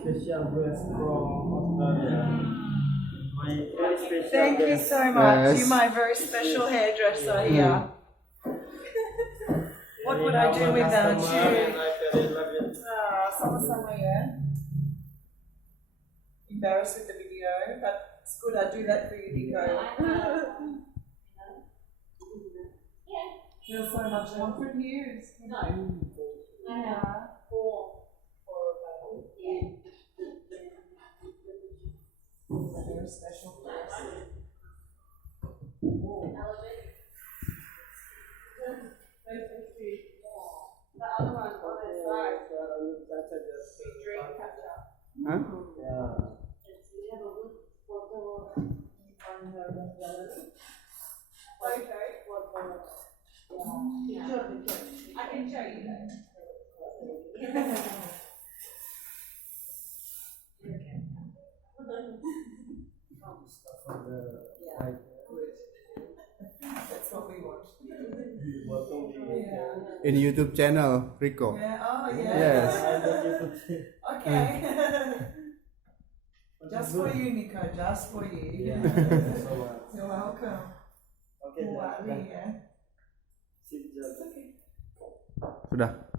special guest from Australia. My very special Thank you guest. so much. Yes. You're my very special hairdresser here. What would I do without you? And I very love it. Sama-sama ya. Embarrassed with the video, but it's good I do that for you, Nico. Feels so much comfort here. It's good. Yeah. Very special place. The other one on the side. Drink ketchup. Huh? Yeah. I can show you that. For the That's what we want. bottom Yeah. In YouTube channel, Rico. Yeah. Oh, yeah. Yes. Okay. Just for you, Nico. Just for you. Yeah, thank you so much. You're welcome. Okay, Mewarnai, ya. Sip, Jack. Okay. Sudah.